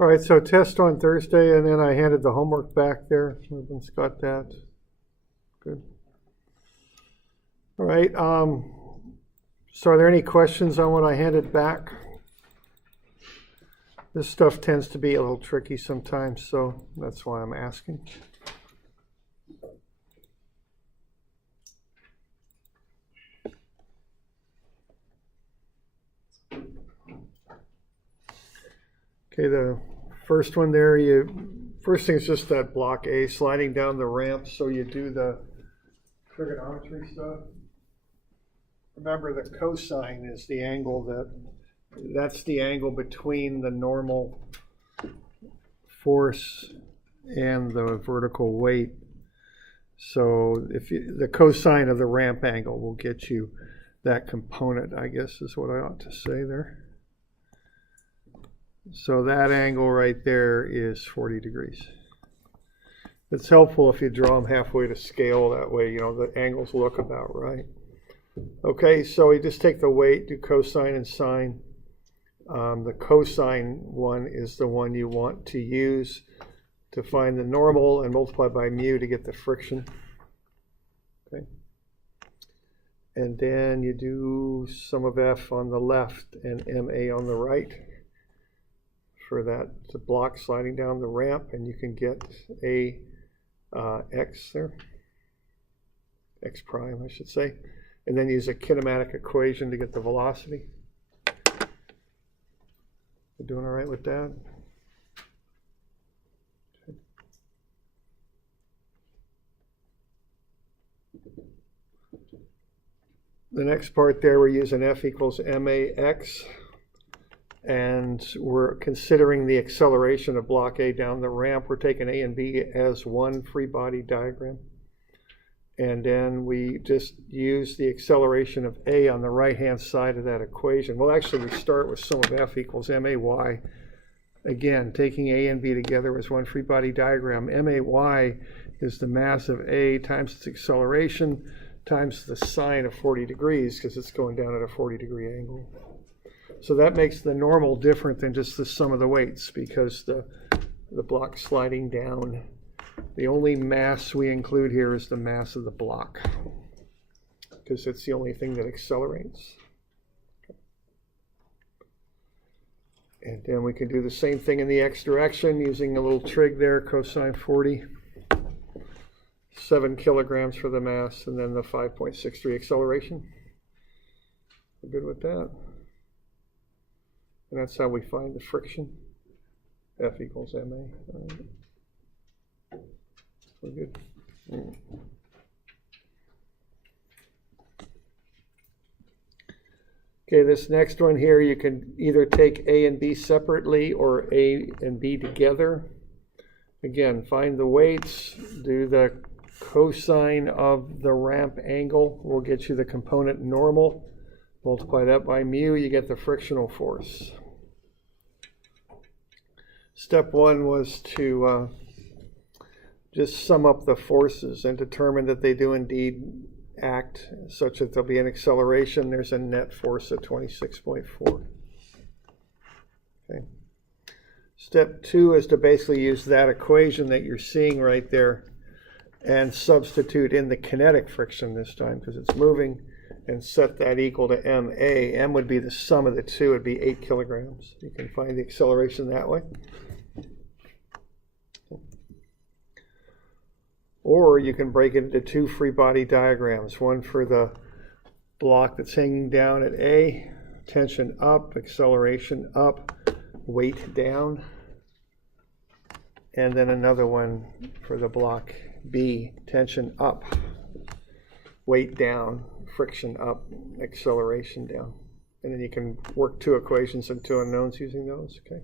All right, so test on Thursday, and then I handed the homework back there. Everyone's got that. Good. All right. So are there any questions on what I handed back? This stuff tends to be a little tricky sometimes, so that's why I'm asking. Okay, the first one there, first thing is just that block A sliding down the ramp, so you do the trigonometry stuff. Remember the cosine is the angle that's the angle between the normal force and the vertical weight. So the cosine of the ramp angle will get you that component, I guess is what I ought to say there. So that angle right there is 40 degrees. It's helpful if you draw them halfway to scale, that way, you know, the angles look about right. Okay, so we just take the weight, do cosine and sine. The cosine one is the one you want to use to find the normal and multiply by mu to get the friction. Okay. And then you do sum of F on the left and MA on the right for that the block sliding down the ramp, and you can get a x there, x prime I should say, and then use a kinematic equation to get the velocity. We're doing all right with that? Okay. The next part there, we're using F equals max. And we're considering the acceleration of block A down the ramp. We're taking A and B as one free body diagram. And then we just use the acceleration of A on the right-hand side of that equation. Well, actually, we start with sum of F equals MAY. Again, taking A and B together as one free body diagram. MAY is the mass of A times its acceleration times the sine of 40 degrees, because it's going down at a 40-degree angle. So that makes the normal different than just the sum of the weights, because the block sliding down, the only mass we include here is the mass of the block, because it's the only thing that accelerates. And then we can do the same thing in the x direction using a little trig there, cosine 40. 7 kilograms for the mass, and then the 5.63 acceleration. We're good with that. And that's how we find the friction. F equals MA. All right. We're good. Okay, this next one here, you can either take A and B separately or A and B together. Again, find the weights, do the cosine of the ramp angle will get you the component normal. Multiply that by mu, you get the frictional force. Step one was to just sum up the forces and determine that they do indeed act such that there'll be an acceleration. There's a net force of 26.4. Okay. Step two is to basically use that equation that you're seeing right there and substitute in the kinetic friction this time, because it's moving, and set that equal to MA. M would be the sum of the two, it'd be 8 kilograms. You can find the acceleration that way. Or you can break it into two free body diagrams, one for the block that's hanging down at A, tension up, acceleration up, weight down, and then another one for the block B, tension up, weight down, friction up, acceleration down. And then you can work two equations and two unknowns using those, okay?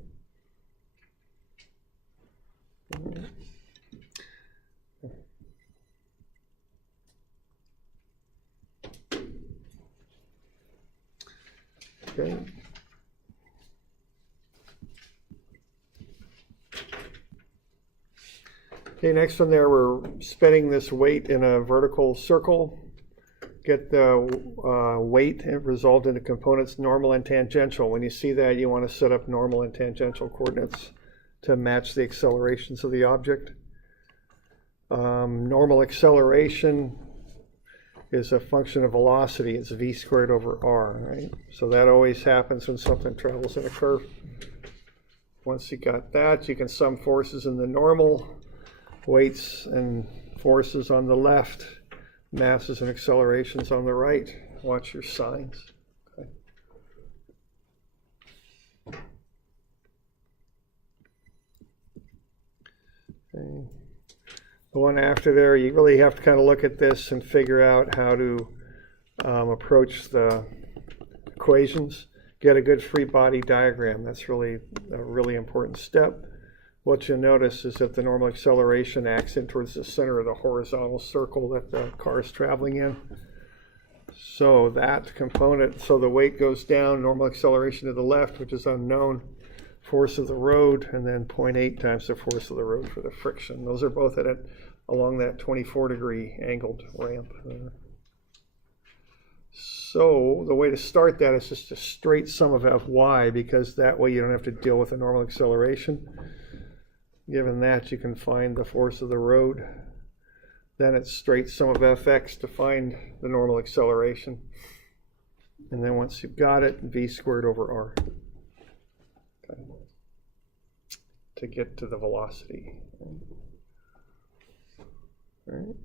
Okay. Okay, next one there, we're spinning this weight in a vertical circle. Get the weight resolved into components normal and tangential. When you see that, you want to set up normal and tangential coordinates to match the accelerations of the object. Normal acceleration is a function of velocity. It's v squared over r, right? So that always happens when something travels in a curve. Once you got that, you can sum forces in the normal, weights and forces on the left, masses and accelerations on the right. Watch your signs. Okay. Okay. The one after there, you really have to kind of look at this and figure out how to approach the equations. Get a good free body diagram. That's really a really important step. What you'll notice is that the normal acceleration acts in towards the center of the horizontal circle that the car is traveling in. So that component, so the weight goes down, normal acceleration to the left, which is unknown, force of the road, and then 0.8 times the force of the road for the friction. Those are both along that 24-degree angled ramp there. So the way to start that is just a straight sum of Fy, because that way you don't have to deal with the normal acceleration. Given that, you can find the force of the road. Then it's straight sum of Fx to find the normal acceleration. And then once you've got it, v squared over r. Okay. To get to the velocity. All right.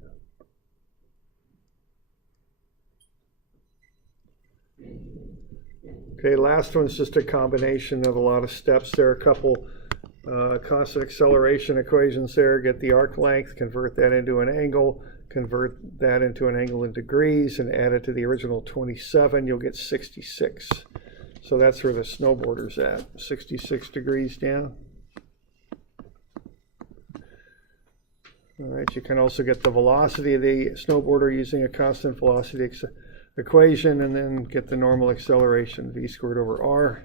Okay, last one's just a combination of a lot of steps. There are a couple constant acceleration equations there. Get the arc length, convert that into an angle, convert that into an angle in degrees, and add it to the original 27. You'll get 66. So that's where the snowboarder's at, 66 degrees down. All right, you can also get the velocity of the snowboarder using a constant velocity equation, and then get the normal acceleration, v squared over r.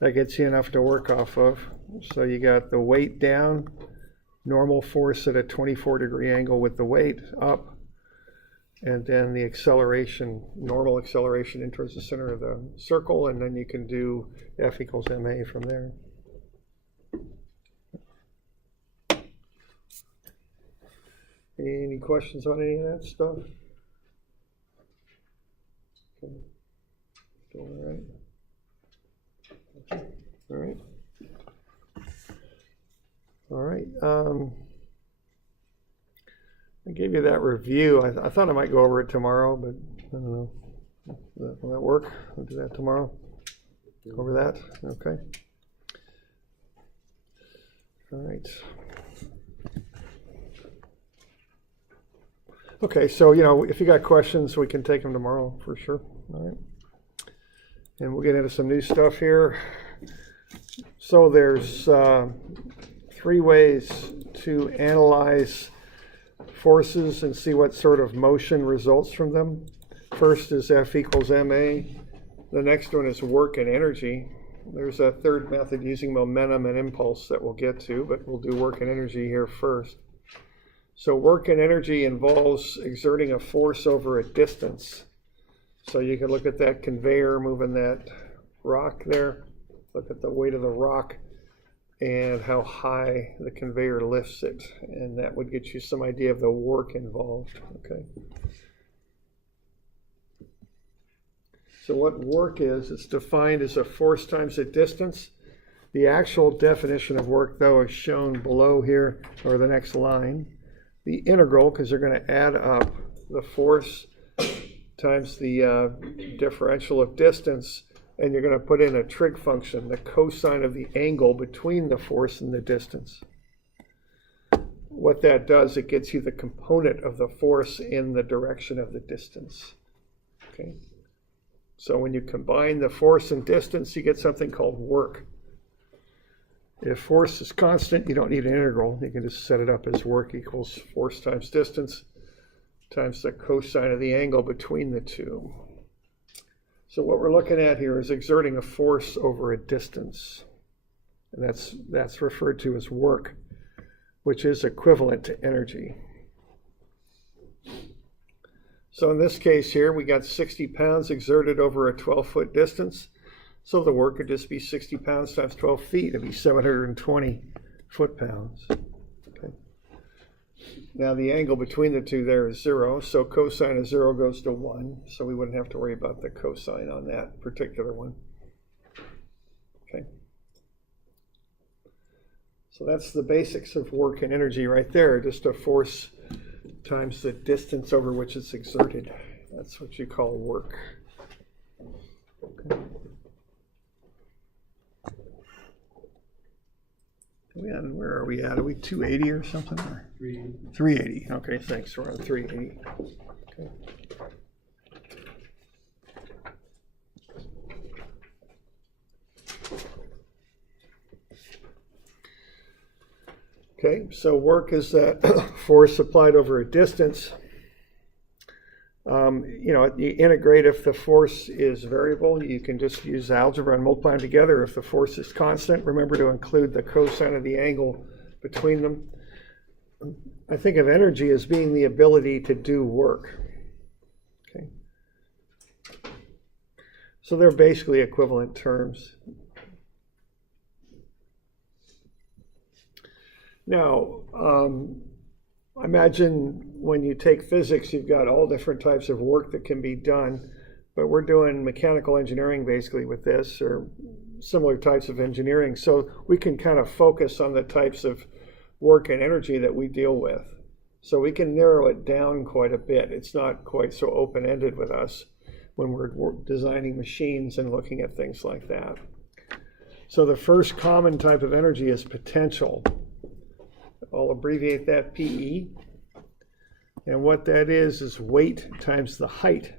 That gets you enough to work off of. So you got the weight down, normal force at a 24-degree angle with the weight up, and then the acceleration, normal acceleration in towards the center of the circle, and then you can do F equals ma from there. Any questions on any of that stuff? Okay. Still all right? All right. All right. I gave you that review. I thought I might go over it tomorrow, but I don't know. Will that work? I'll do that tomorrow. Over that? Okay. All right. Okay, so, if you got questions, we can take them tomorrow for sure. All right. And we'll get into some new stuff here. So there's 3 ways to analyze forces and see what sort of motion results from them. First is F equals ma. The next one is work and energy. There's a third method using momentum and impulse that we'll get to, but we'll do work and energy here first. So work and energy involves exerting a force over a distance. So you can look at that conveyor moving that rock there, look at the weight of the rock and how high the conveyor lifts it. And that would get you some idea of the work involved, okay? So what work is, it's defined as a force times a distance. The actual definition of work, though, is shown below here, or the next line. The integral, because they're going to add up the force times the differential of distance, and you're going to put in a trig function, the cosine of the angle between the force and the distance. What that does, it gets you the component of the force in the direction of the distance. Okay. So when you combine the force and distance, you get something called work. If force is constant, you don't need an integral. You can just set it up as work equals force times distance times the cosine of the angle between the two. So what we're looking at here is exerting a force over a distance. And that's referred to as work, which is equivalent to energy. So in this case here, we got 60 pounds exerted over a 12-foot distance. So the work could just be 60 pounds times 12 feet. It'd be 720 foot-pounds. Okay. Now the angle between the two there is 0, so cosine of 0 goes to 1, so we wouldn't have to worry about the cosine on that particular one. Okay. So that's the basics of work and energy right there, just a force times the distance over which it's exerted. That's what you call work. Okay. Where are we at? Are we 280 or something? Or? 380. 380. Okay, thanks. We're on 380. Okay. Okay, so work is that force applied over a distance. You know, you integrate if the force is variable, you can just use algebra and multiply them together. If the force is constant, remember to include the cosine of the angle between them. I think of energy as being the ability to do work. Okay. So they're basically equivalent terms. Now, imagine when you take physics, you've got all different types of work that can be done, but we're doing mechanical engineering basically with this, or similar types of engineering. So we can kind of focus on the types of work and energy that we deal with. So we can narrow it down quite a bit. It's not quite so open-ended with us when we're designing machines and looking at things like that. So the first common type of energy is potential. I'll abbreviate that PE. And what that is weight times the height,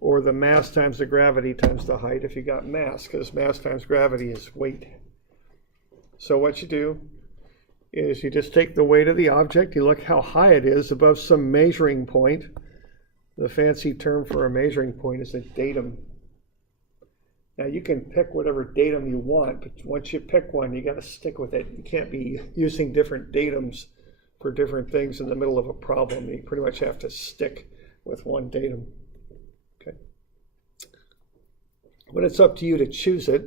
or the mass times the gravity times the height if you got mass, because mass times gravity is weight. So what you do is you just take the weight of the object, you look how high it is above some measuring point. The fancy term for a measuring point is a datum. Now you can pick whatever datum you want, but once you pick one, you got to stick with it. You can't be using different datums for different things in the middle of a problem. You pretty much have to stick with one datum. Okay. But it's up to you to choose it.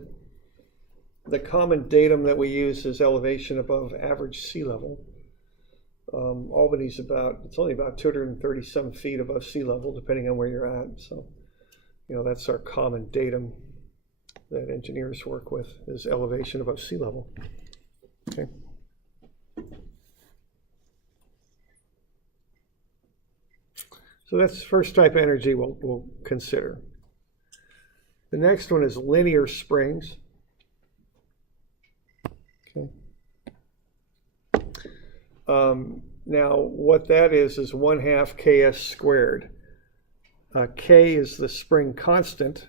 The common datum that we use is elevation above average sea level. Albany's it's only about 237 feet above sea level, depending on where you're at. So, you know, that's our common datum that engineers work with, is elevation above sea level. Okay. So that's the first type of energy we'll consider. The next one is linear springs. Okay. Now what that is 1/2 ks squared. K is the spring constant,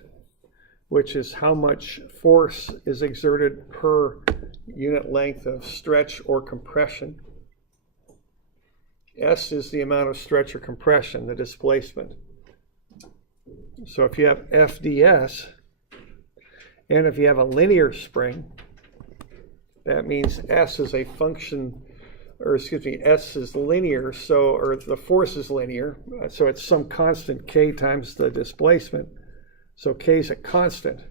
which is how much force is exerted per unit length of stretch or compression. S is the amount of stretch or compression, the displacement. So if you have FDS, and if you have a linear spring, that means S is a function, or excuse me, S is linear, so, or the force is linear, so it's some constant K times the displacement. So K is a constant.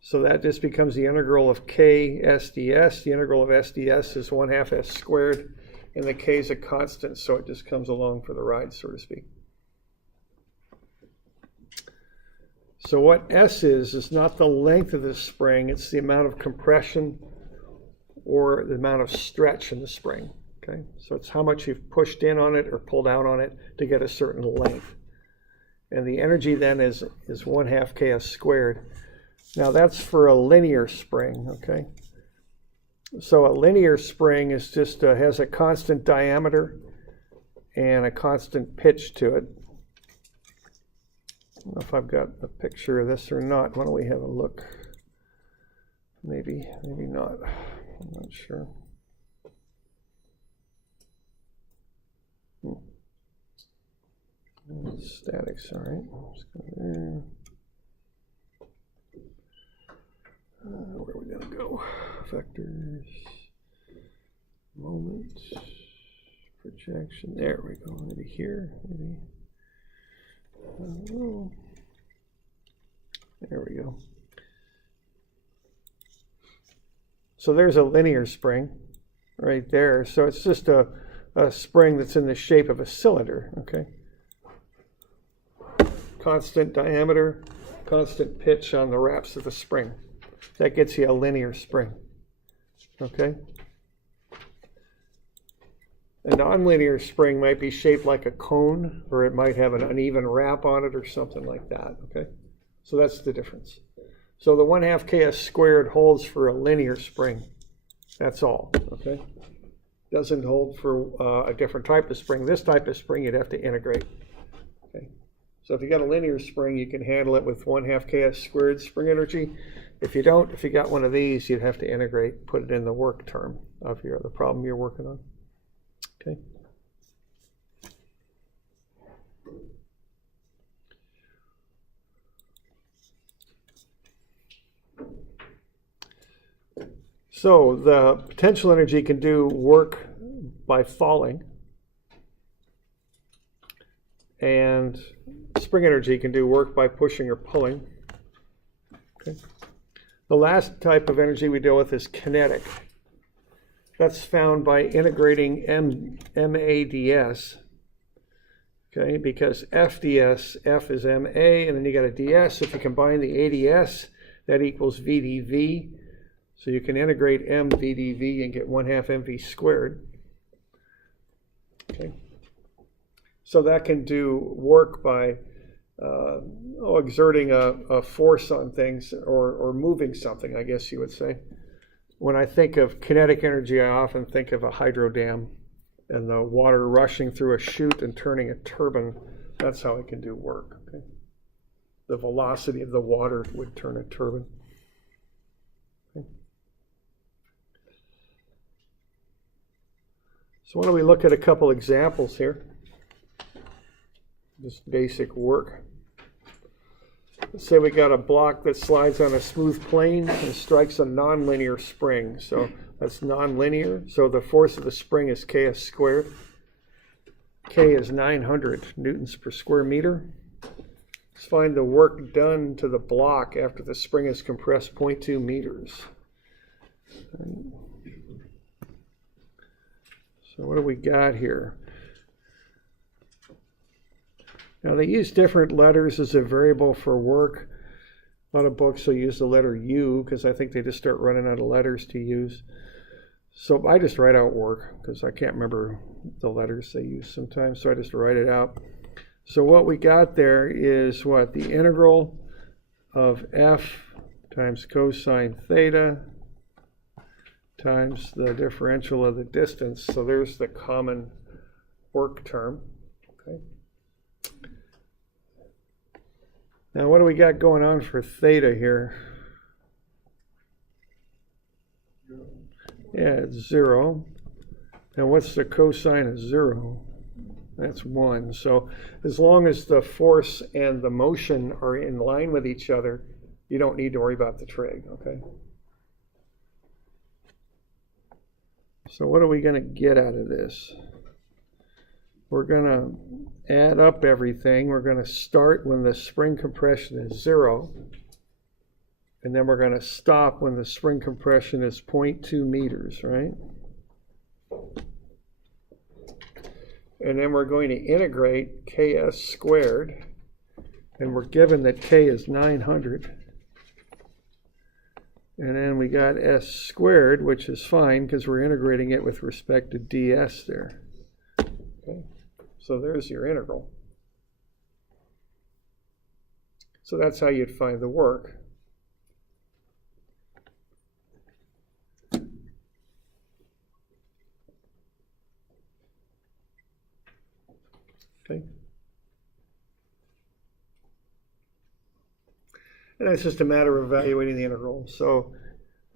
So that just becomes the integral of K SDS. The integral of SDS is 1/2 S squared, and the K is a constant, so it just comes along for the ride, so to speak. So what S is not the length of the spring, it's the amount of compression or the amount of stretch in the spring. Okay, so it's how much you've pushed in on it or pulled out on it to get a certain length. And the energy then is 1/2 ks squared. Now that's for a linear spring, okay? So a linear spring is just has a constant diameter and a constant pitch to it. I don't know if I've got a picture of this or not. Why don't we have a look? Maybe not. I'm not sure. Statics, all right. Let's go there. Where are we going to go? Vectors, moment, projection. There we go. Maybe here. Maybe. There we go. So there's a linear spring right there. So it's just a spring that's in the shape of a cylinder, okay? Constant diameter, constant pitch on the wraps of the spring. That gets you a linear spring, okay? A nonlinear spring might be shaped like a cone, or it might have an uneven wrap on it or something like that, okay? So that's the difference. So the 1/2 ks squared holds for a linear spring. That's all, okay? Doesn't hold for a different type of spring. This type of spring you'd have to integrate, okay? So if you got a linear spring, you can handle it with 1/2 ks squared spring energy. If you don't, if you got one of these, you'd have to integrate, put it in the work term of the problem you're working on. Okay. So the potential energy can do work by falling, and spring energy can do work by pushing or pulling. Okay. The last type of energy we deal with is kinetic. That's found by integrating MADS, okay, because FDS, F is MA, and then you got a DS. If you combine the ADS, that equals VDV. So you can integrate MVDV and get 1/2 MV squared. Okay. So that can do work by exerting a force on things, or moving something, I guess you would say. When I think of kinetic energy, I often think of a hydro dam and the water rushing through a chute and turning a turbine. That's how it can do work. Okay? The velocity of the water would turn a turbine. Okay. So why don't we look at a couple examples here? Just basic work. Let's say we got a block that slides on a smooth plane and strikes a nonlinear spring. So that's nonlinear. So the force of the spring is ks squared. K is 900 newtons per square meter. Let's find the work done to the block after the spring is compressed 0.2 meters. So what do we got here? Now they use different letters as a variable for work. A lot of books will use the letter U because I think they just start running out of letters to use. So I just write out work because I can't remember the letters they use sometimes, so I just write it out. So what we got there is what? The integral of F times cosine theta times the differential of the distance. So there's the common work term. Okay. Now what do we got going on for theta here? Yeah, it's 0. And what's the cosine of 0? That's 1. So as long as the force and the motion are in line with each other, you don't need to worry about the trig, okay? So what are we going to get out of this? We're going to add up everything. We're going to start when the spring compression is 0. And then we're going to stop when the spring compression is 0.2 meters, right? And then we're going to integrate ks squared. And we're given that k is 900. And then we got s squared, which is fine because we're integrating it with respect to ds there. Okay. So there's your integral. So that's how you'd find the work. Okay. And it's just a matter of evaluating the integral. So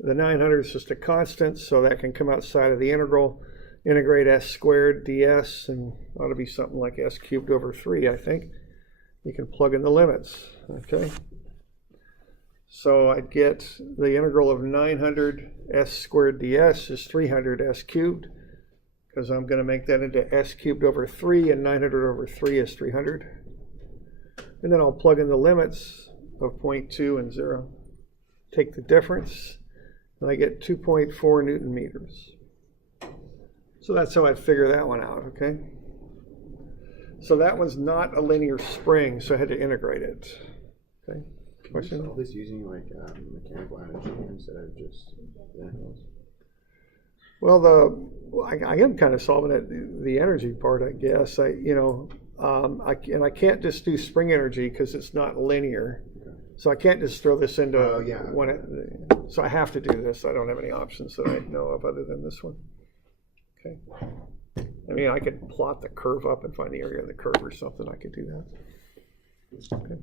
the 900 is just a constant, so that can come outside of the integral. Integrate s squared ds, and ought to be something like s cubed over 3, I think. You can plug in the limits, okay? So I'd get the integral of 900 s squared ds is 300 s cubed, because I'm going to make that into s cubed over 3, and 900 over 3 is 300. And then I'll plug in the limits. of 0.2 and 0. Take the difference, and I get 2.4 Newton meters. So that's how I figure that one out, okay? So that one's not a linear spring, so I had to integrate it. Okay. Question? Can you solve this using like mechanical energy instead of just integrals? Well, I am kind of solving it, the energy part, I guess. I can't just do spring energy because it's not linear. Okay. So I can't just throw this into so I have to do this. I don't have any options that I know of other than this one. Okay. I mean, I could plot the curve up and find the area of the curve or something. I could do that. Okay.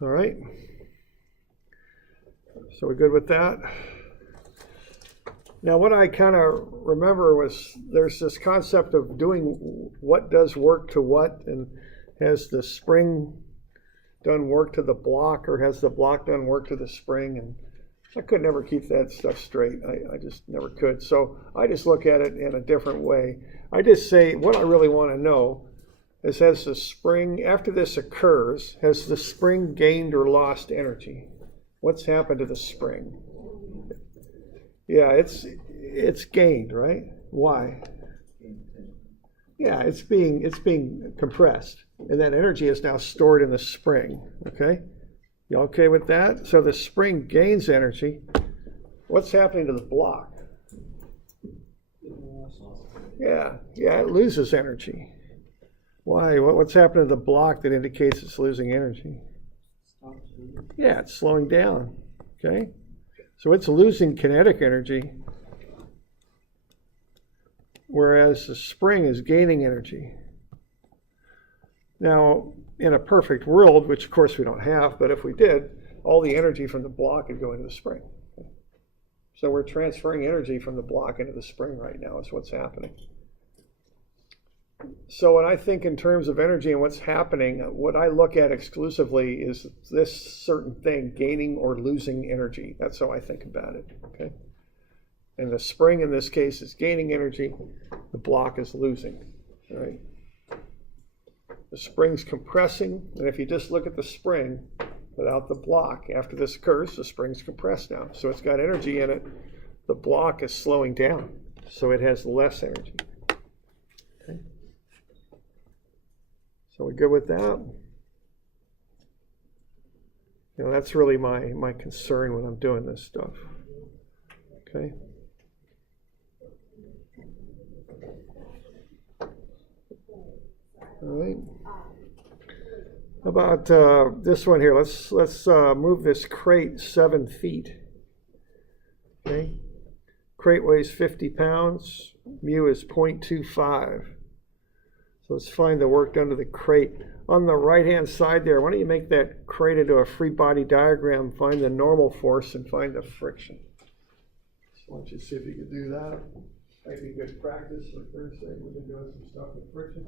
All right. So we're good with that? Now, what I kind of remember was there's this concept of doing what does work to what, and has the spring done work to the block, or has the block done work to the spring? And I could never keep that stuff straight. I just never could. So I just look at it in a different way. I just say what I really want to know is, has the spring, after this occurs, has the spring gained or lost energy? What's happened to the spring? Yeah, it's gained, right? Why? Yeah, it's being compressed, and that energy is now stored in the spring. Okay, you okay with that? So the spring gains energy. What's happening to the block? Yeah, it loses energy. Why? What's happening to the block that indicates it's losing energy? Yeah, it's slowing down. Okay. So it's losing kinetic energy, whereas the spring is gaining energy. Now, in a perfect world, which of course we don't have, but if we did, all the energy from the block would go into the spring. So we're transferring energy from the block into the spring right now, is what's happening. So when I think in terms of energy and what's happening, what I look at exclusively is this certain thing gaining or losing energy. That's how I think about it, okay? And the spring in this case is gaining energy, the block is losing, all right? The spring's compressing, and if you just look at the spring without the block, after this occurs, the spring's compressed now. So it's got energy in it. The block is slowing down, so it has less energy. Okay. So we good with that? That's really my concern when I'm doing this stuff. Okay. All right. How about this one here? Let's move this crate 7 feet. Okay. Crate weighs 50 pounds. Mu is 0.25. So let's find the work done to the crate. On the right-hand side there, why don't you make that crate into a free body diagram, find the normal force, and find the friction. So why don't you see if you can do that. Might be good practice for Thursday. We've been doing some stuff with friction.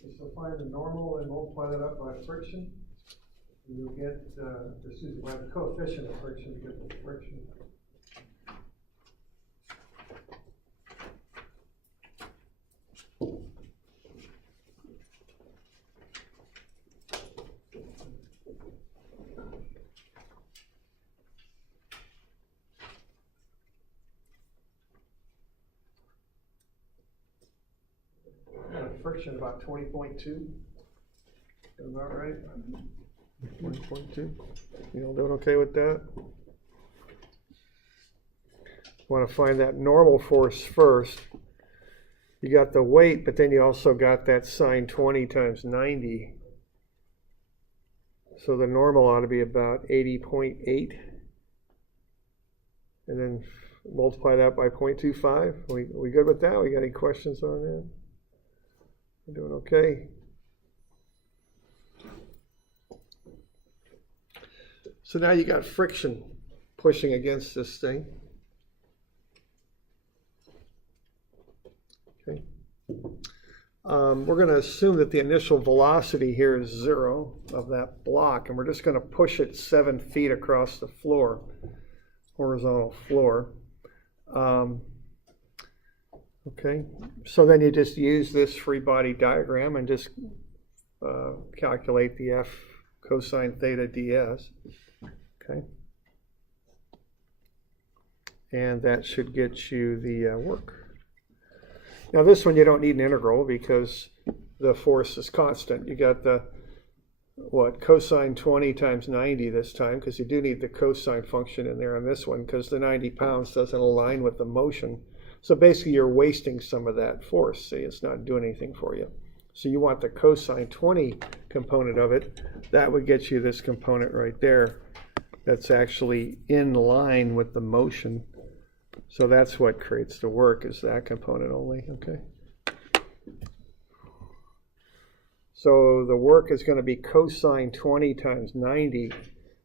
So find the normal and multiply that up by friction. And you'll get, excuse me, by the coefficient of friction to get the friction. Friction about 20.2. About right? 20.2. You all doing okay with that? Want to find that normal force first. You got the weight, but then you also got that sine 20 times 90. So the normal ought to be about 80.8. And then multiply that by 0.25. We good with that? We got any questions on that? We're doing okay. So now you got friction pushing against this thing. Okay. We're going to assume that the initial velocity here is 0 of that block, and we're just going to push it 7 feet across the floor, horizontal floor. Okay, so then you just use this free body diagram and just calculate the F cosine theta ds. Okay, and that should get you the work. Now this one you don't need an integral because the force is constant. You got the, what, cosine 20 times 90 this time, because you do need the cosine function in there on this one because the 90 pounds doesn't align with the motion. So basically you're wasting some of that force. See, it's not doing anything for you. So you want the cosine 20 component of it. That would get you this component right there. That's actually in line with the motion. So that's what creates the work, is that component only, okay? So the work is going to be cosine 20 times 90,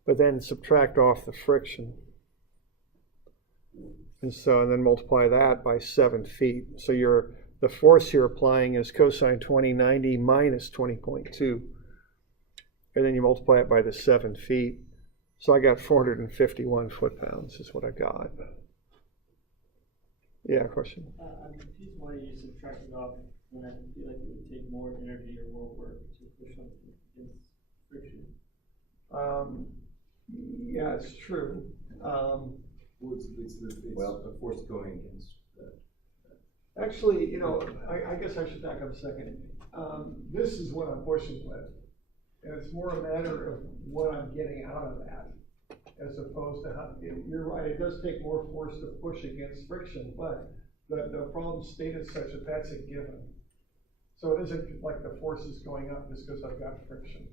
but then subtract off the friction. And then multiply that by 7 feet. So the force you're applying is cosine 20, 90 minus 20.2. And then you multiply it by the 7 feet. So I got 451 foot-pounds is what I got. Yeah, question? I'm confused why you subtract it off when I feel like it would take more energy or more work to push something against friction. Yeah, it's true. Well, the force going against that. Actually, you know, I guess I should back up a second. This is what I'm pushing with. And it's more a matter of what I'm getting out of that, as opposed to how, you're right, it does take more force to push against friction, but the problem stated such that that's a given. So it isn't like the force is going up just because I've got friction.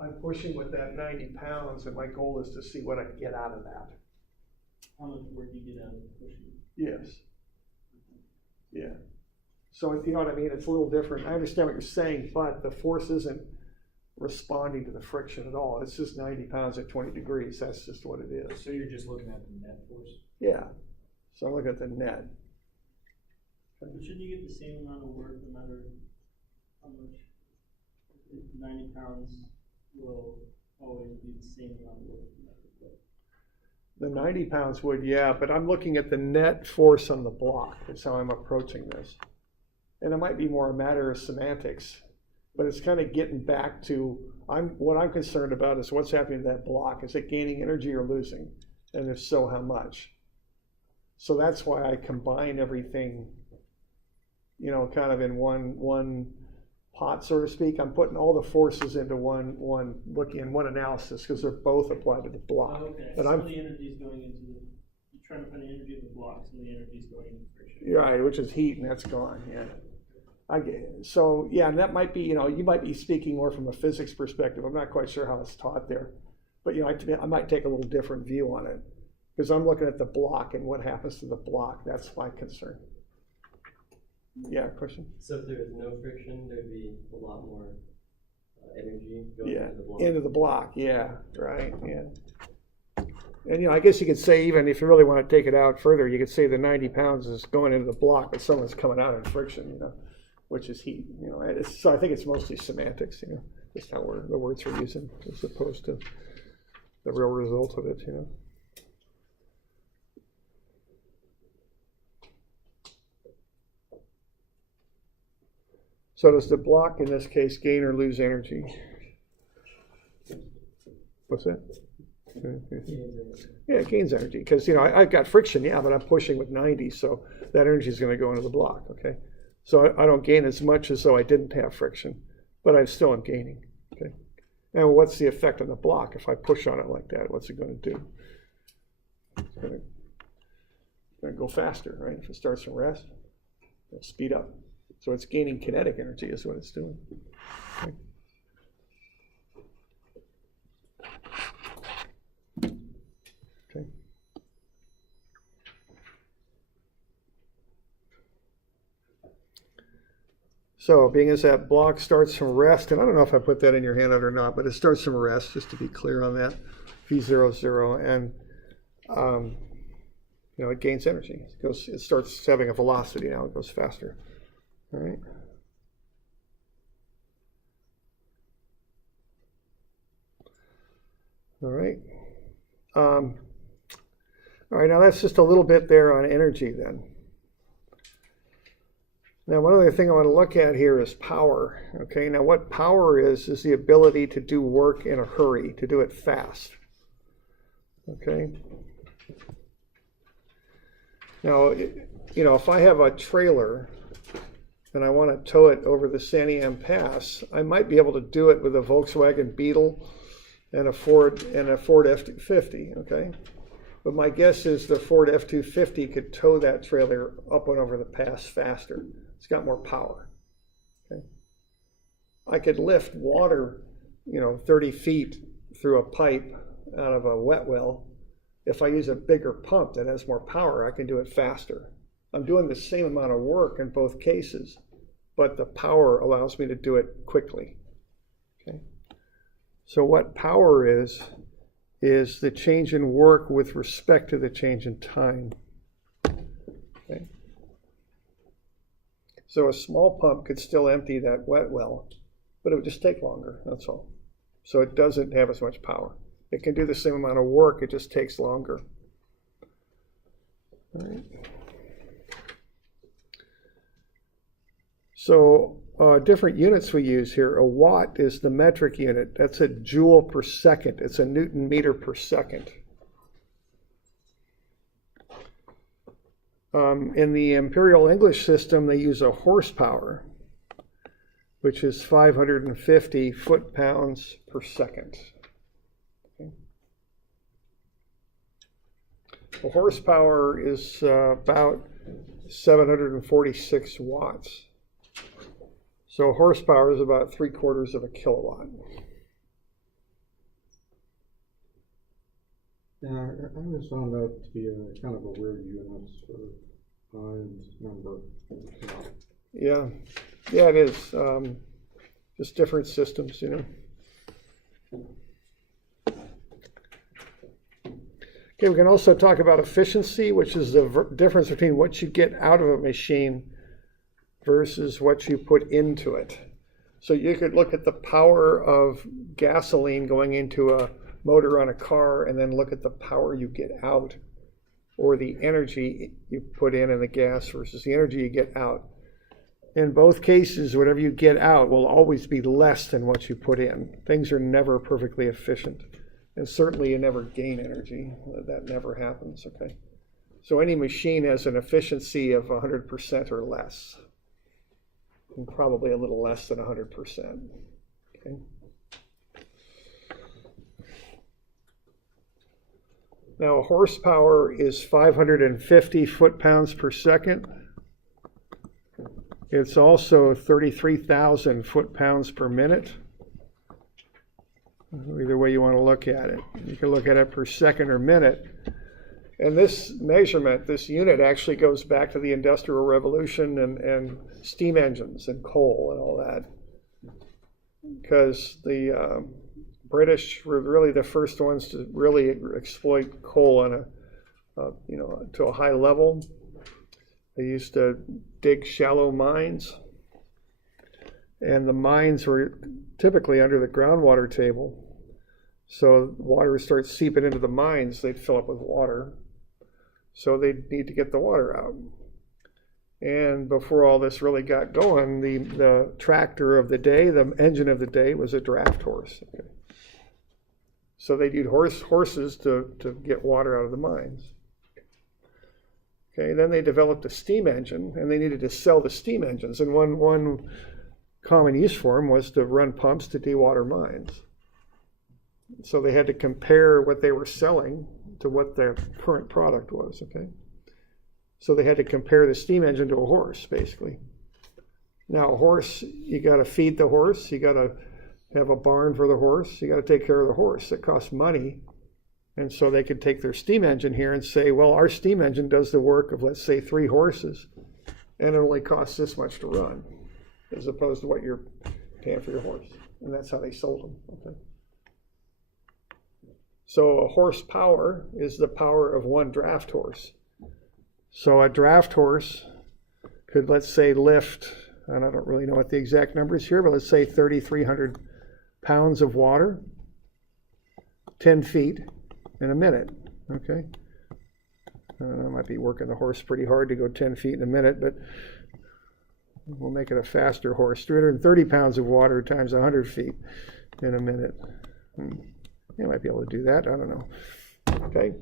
I'm pushing with that 90 pounds, and my goal is to see what I can get out of that. How much work do you get out of pushing? Yes. Yeah. So you know what I mean? It's a little different. I understand what you're saying, but the force isn't responding to the friction at all. It's just 90 pounds at 20 degrees. That's just what it is. So you're just looking at the net force? Yeah. So look at the net. But shouldn't you get the same amount of work no matter how much? 90 pounds will always be the same amount of work. The 90 pounds would, yeah, but I'm looking at the net force on the block. That's how I'm approaching this. And it might be more a matter of semantics, but it's kind of getting back to, what I'm concerned about is what's happening to that block. Is it gaining energy or losing? And if so, how much? So that's why I combine everything, you know, kind of in one pot, so to speak. I'm putting all the forces into one analysis because they're both applied to the block. Oh, okay. But Some of the energy is going into you're trying to find the energy of the block, some of the energy is going into friction. Right, which is heat, and that's gone, yeah. So, yeah, and that might be, you know, you might be speaking more from a physics perspective. I'm not quite sure how it's taught there. But, you know, I might take a little different view on it because I'm looking at the block and what happens to the block. That's my concern. Yeah, question? So if there was no friction, there'd be a lot more energy going Yeah, into the block. into the block, yeah, right, yeah. And, you know, I guess you could say, even if you really want to take it out further, you could say the 90 pounds is going into the block, but someone's coming out in friction, you know, which is heat, you know. So I think it's mostly semantics, you know, just how the words we're using as opposed to the real result of it, you know. So does the block, in this case, gain or lose energy? What's that? Yeah, it gains energy because, you know, I've got friction, yeah, but I'm pushing with 90, so that energy is going to go into the block, okay? So I don't gain as much as though I didn't have friction, but I still am gaining, okay? And what's the effect on the block if I push on it like that? What's it going to do? It's going to go faster, right? If it starts from rest, it'll speed up. So it's gaining kinetic energy is what it's doing. Okay. Okay. So being as that block starts from rest, and I don't know if I put that in your handout or not, but it starts from rest, just to be clear on that, V00, and you know, it gains energy. It starts having a velocity now, it goes faster. All right. All right. All right, now that's just a little bit there on energy then. Now, one other thing I want to look at here is power. Okay, now what power is the ability to do work in a hurry, to do it fast. Okay. Now, you know, if I have a trailer and I want to tow it over the Santiam Pass, I might be able to do it with a Volkswagen Beetle and a Ford F-250, okay? But my guess is the Ford F-250 could tow that trailer up and over the pass faster. It's got more power, okay? I could lift water, you know, 30 feet through a pipe out of a wet well. If I use a bigger pump that has more power, I can do it faster. I'm doing the same amount of work in both cases, but the power allows me to do it quickly. Okay? So what power is the change in work with respect to the change in time. Okay? So a small pump could still empty that wet well, but it would just take longer, that's all. So it doesn't have as much power. It can do the same amount of work, it just takes longer. All right. So different units we use here. A watt is the metric unit. That's a joule per second. It's a Newton meter per second. In the Imperial English system, they use a horsepower, which is 550 foot-pounds per second. Okay. The horsepower is about 746 watts. So horsepower is about 3/4 of a kilowatt. Yeah, I always found that to be a kind of a weird unit for Heinz number. Yeah, yeah, it is. Just different systems, you know. Okay, we can also talk about efficiency, which is the difference between what you get out of a machine versus what you put into it. So you could look at the power of gasoline going into a motor on a car and then look at the power you get out, or the energy you put in the gas versus the energy you get out. In both cases, whatever you get out will always be less than what you put in. Things are never perfectly efficient. And certainly you never gain energy. That never happens, okay? So any machine has an efficiency of 100% or less. And probably a little less than 100%. Okay. Now, horsepower is 550 foot-pounds per second. It's also 33,000 foot-pounds per minute. Either way you want to look at it. You can look at it per second or minute. And this measurement, this unit, actually goes back to the Industrial Revolution and steam engines and coal and all that. because the British were really the first ones to really exploit coal on to a high level. They used to dig shallow mines, and the mines were typically under the groundwater table. So water would start seeping into the mines, they'd fill up with water. So they'd need to get the water out. And before all this really got going, the tractor of the day, the engine of the day, was a draft horse. Okay. So they'd use horses to get water out of the mines. Okay, then they developed a steam engine, and they needed to sell the steam engines. And one common use for them was to run pumps to dewater mines. So they had to compare what they were selling to what their current product was, okay? So they had to compare the steam engine to a horse, basically. Now, a horse, you got to feed the horse, you got to have a barn for the horse, you got to take care of the horse. It costs money. And so they could take their steam engine here and say, well, our steam engine does the work of, let's say, 3 horses, and it only costs this much to run, as opposed to what you're paying for your horse. And that's how they sold them, okay? So a horsepower is the power of one draft horse. So a draft horse could, let's say, lift, and I don't really know what the exact number is here, but let's say 3,300 pounds of water, 10 feet in a minute, okay? I might be working the horse pretty hard to go 10 feet in a minute, but we'll make it a faster horse. 330 pounds of water times 100 feet in a minute. You might be able to do that, I don't know. Okay.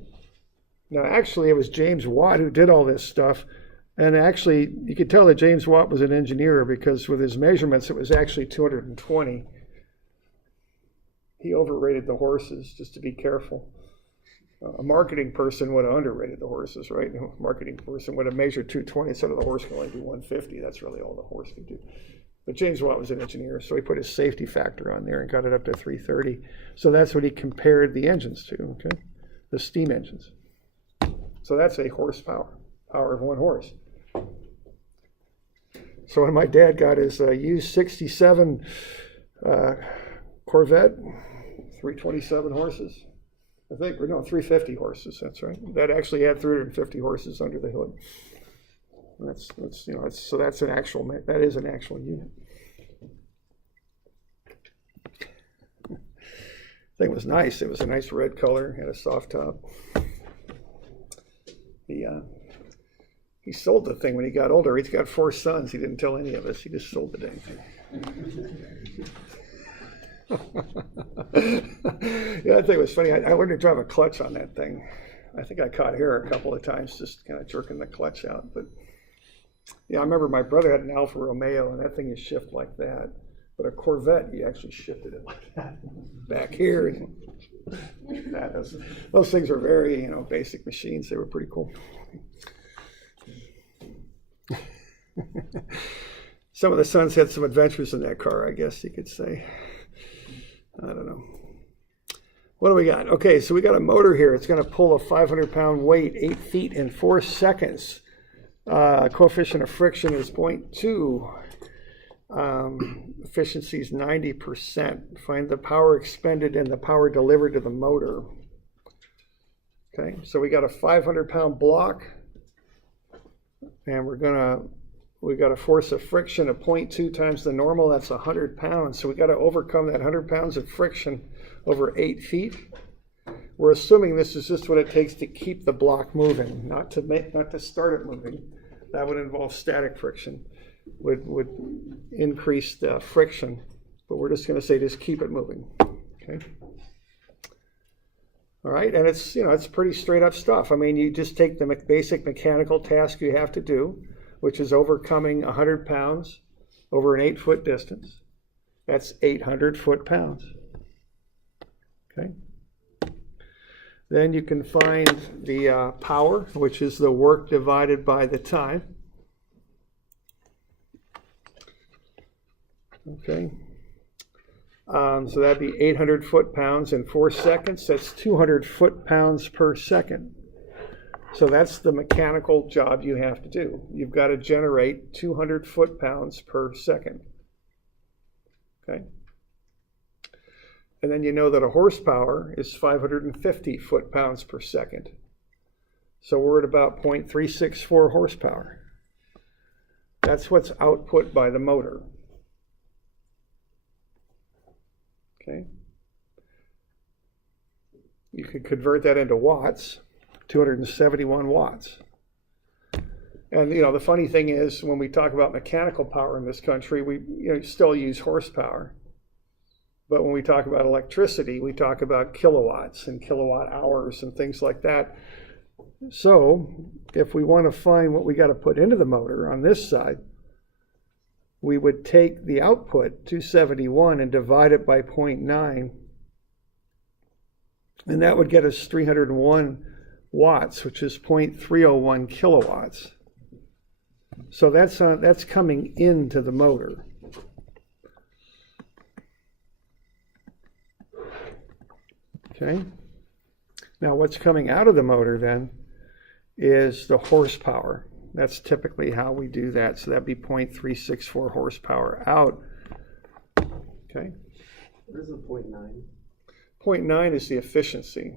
Now, actually, it was James Watt who did all this stuff. And actually, you could tell that James Watt was an engineer because with his measurements, it was actually 220. He overrated the horses, just to be careful. A marketing person would have underrated the horses, right? A marketing person would have measured 220 instead of the horse can only do 150. That's really all the horse could do. But James Watt was an engineer, so he put his safety factor on there and got it up to 330. So that's what he compared the engines to, okay? The steam engines. So that's a horsepower, power of one horse. So when my dad got his U-67 Corvette, 327 horses, I think, or no, 350 horses, that's right. That actually had 350 horses under the hood. So that's an actual, that is an actual unit. Thing was nice. It was a nice red color, had a soft top. He sold the thing when he got older. He's got 4 sons. He didn't tell any of us. He just sold the dang thing. Yeah, I think it was funny. I learned to drive a clutch on that thing. I think I caught hair a couple of times just kind of jerking the clutch out, but yeah, I remember my brother had an Alfa Romeo, and that thing you shift like that. But a Corvette, you actually shifted it like that back here. Those things were very, basic machines. They were pretty cool. Some of the sons had some adventures in that car, I guess you could say. I don't know. What do we got? Okay, so we got a motor here. It's going to pull a 500-pound weight 8 feet in 4 seconds. Coefficient of friction is 0.2. Efficiency is 90%. Find the power expended and the power delivered to the motor. Okay, so we got a 500-pound block, and we got a force of friction of 0.2 times the normal. That's 100 pounds. So we got to overcome that 100 pounds of friction over 8 feet. We're assuming this is just what it takes to keep the block moving, not to start it moving. That would involve static friction, would increase the friction, but we're just going to say just keep it moving. Okay. All right, and it's it's pretty straight up stuff. I mean, you just take the basic mechanical task you have to do, which is overcoming 100 pounds over an 8-foot distance. That's 800 foot-pounds. Okay. Then you can find the power, which is the work divided by the time. Okay. So that'd be 800 foot-pounds in 4 seconds. That's 200 foot-pounds per second. So that's the mechanical job you have to do. You've got to generate 200 foot-pounds per second. Okay. And then you know that a horsepower is 550 foot-pounds per second. So we're at about 0.364 horsepower. That's what's output by the motor. Okay. You could convert that into watts, 271 watts. And the funny thing is, when we talk about mechanical power in this country, we still use horsepower. But when we talk about electricity, we talk about kilowatts and kilowatt hours and things like that. So if we want to find what we got to put into the motor on this side, we would take the output, 271, and divide it by 0.9. And that would get us 301 watts, which is 0.301 kilowatts. So that's coming into the motor. Okay. Now what's coming out of the motor then is the horsepower. That's typically how we do that. So that'd be 0.364 horsepower out. Okay. What is a 0.9? 0.9 is the efficiency.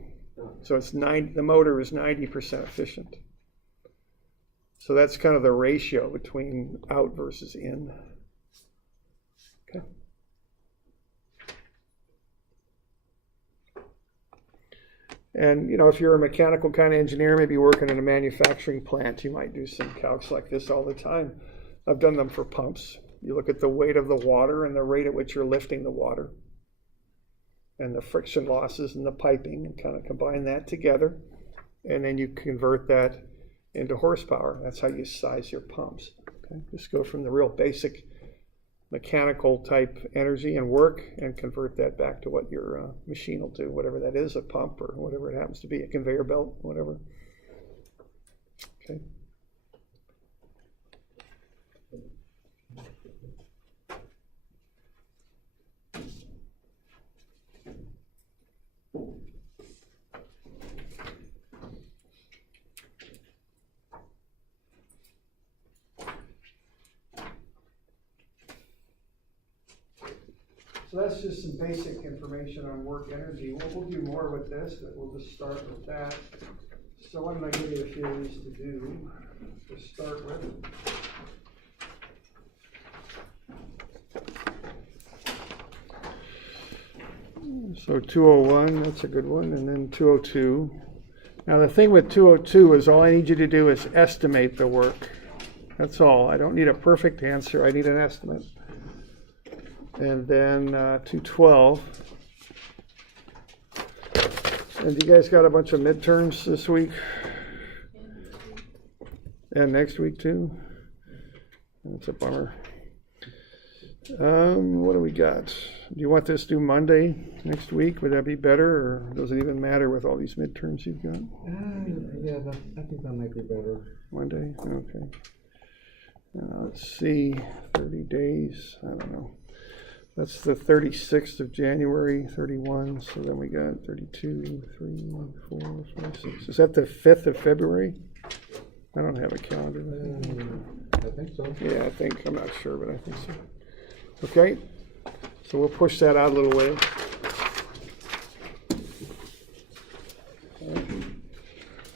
So it's the motor is 90% efficient. So that's kind of the ratio between out versus in. Okay. And if you're a mechanical kind of engineer, maybe working in a manufacturing plant, you might do some calcs like this all the time. I've done them for pumps. You look at the weight of the water and the rate at which you're lifting the water, and the friction losses in the piping, and kind of combine that together, and then you convert that into horsepower. That's how you size your pumps. Okay? Just go from the real basic mechanical type energy and work and convert that back to what your machine will do, whatever that is, a pump or whatever it happens to be, a conveyor belt, whatever. Okay. So that's just some basic information on work energy. We'll do more with this, but we'll just start with that. So I'm going to give you a few of these to do to start with. So 201, that's a good one, and then 202. Now the thing with 202 is all I need you to do is estimate the work. That's all. I don't need a perfect answer. I need an estimate. And then 212. And you guys got a bunch of midterms this week? And next week too? That's a bummer. What do we got? Do you want this due Monday next week? Would that be better, or does it even matter with all these midterms you've got? Yeah, I think that might be better. Monday? Okay. Let's see, 30 days, I don't know. That's the 36th of January, 31, so then we got 32, 3, 4, 5, 6. Is that the 5th of February? I don't have a calendar. I think so. Yeah, I think, I'm not sure, but I think so. Okay, so we'll push that out a little way.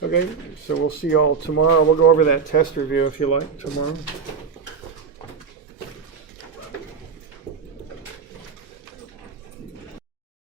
Okay, so we'll see you all tomorrow. We'll go over that test review if you like tomorrow.